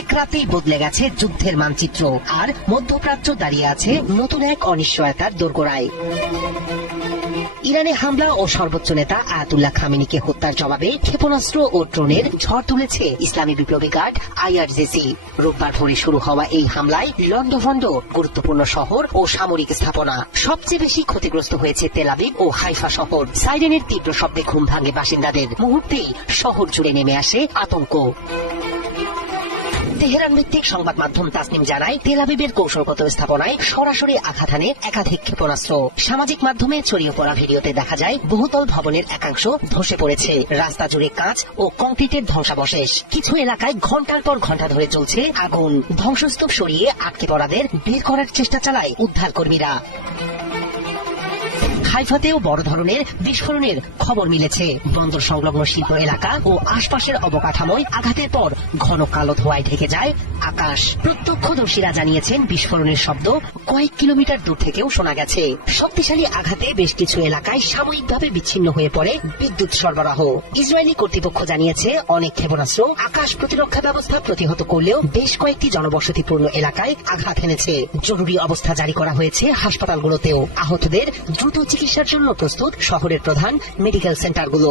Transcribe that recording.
এক রাতেই বদলে গেছে যুদ্ধের মানচিত্র, আর মধ্যপ্রাচ্য দাঁড়িয়ে আছে নতুন এক অনিশ্চয়তার দোরগোড়ায়। ইরানে হামলা ও সর্বোচ্চ নেতা আয়াতুল্লাহ খামেনিকে হত্যার জবাবে ক্ষেপণাস্ত্র ও ড্রোনের ঝড় তুলেছে ইসলামী বিপ্লবী গার্ড IRGC। রোববার ভোরে শুরু হওয়া এই হামলায় লন্ডভন্ড গুরুত্বপূর্ণ শহর ও সামরিক স্থাপনা। সবচেয়ে বেশি ক্ষতিগ্রস্ত হয়েছে তেল আবিব ও হাইফা শহর। সাইরেনের তীব্র শব্দে ঘুম ভাঙে বাসিন্দাদের। মুহূর্তেই শহর জুড়ে নেমে আসে আতঙ্ক। তেহরান ভিত্তিক সংবাদ মাধ্যম তাসনিম জানায়, তেল আবিবের কৌশলগত স্থাপনায় সরাসরি আঘাত হানে একাধিক ক্ষেপণাস্ত্র। সামাজিক মাধ্যমে ছড়িয়ে পড়া ভিডিওতে দেখা যায় বহুতল ভবনের একাংশ ধসে পড়েছে। রাস্তা জুড়ে কাঁচ ও কংক্রিটের ধ্বংসাবশেষ। কিছু এলাকায় ঘন্টার পর ঘন্টা ধরে চলছে আগুন। ধ্বংসস্তূপ সরিয়ে আটকে পড়াদের বের করার চেষ্টা চালায় উদ্ধার কর্মীরা। হাইফাতেও বড় ধরনের বিস্ফোরণের খবর মিলেছে। বন্দর সংলগ্ন শিল্প এলাকা ও আশপাশের অবকাঠামোয় আঘাতের পর ঘন কালো ধোঁয়ায় ঢেকে যায় আকাশ। প্রত্যক্ষদর্শীরা জানিয়েছেন, বিস্ফোরণের শব্দ কয়েক কিলোমিটার দূর থেকেও শোনা গেছে। শক্তিশালী আঘাতে বেশ কিছু এলাকায় সাময়িকভাবে বিচ্ছিন্ন হয়ে পড়ে বিদ্যুৎ সরবরাহ। ইসরায়েলি কর্তৃপক্ষ জানিয়েছে, অনেক ক্ষেপণাস্ত্র আকাশ প্রতিরক্ষা ব্যবস্থা প্রতিহত করলেও বেশ কয়েকটি জনবসতিপূর্ণ এলাকায় আঘাত হেনেছে। জরুরি অবস্থা জারি করা হয়েছে হাসপাতালগুলোতেও। আহতদের দ্রুত চিকিৎসার জন্য প্রস্তুত শহরের প্রধান মেডিকেল সেন্টারগুলো।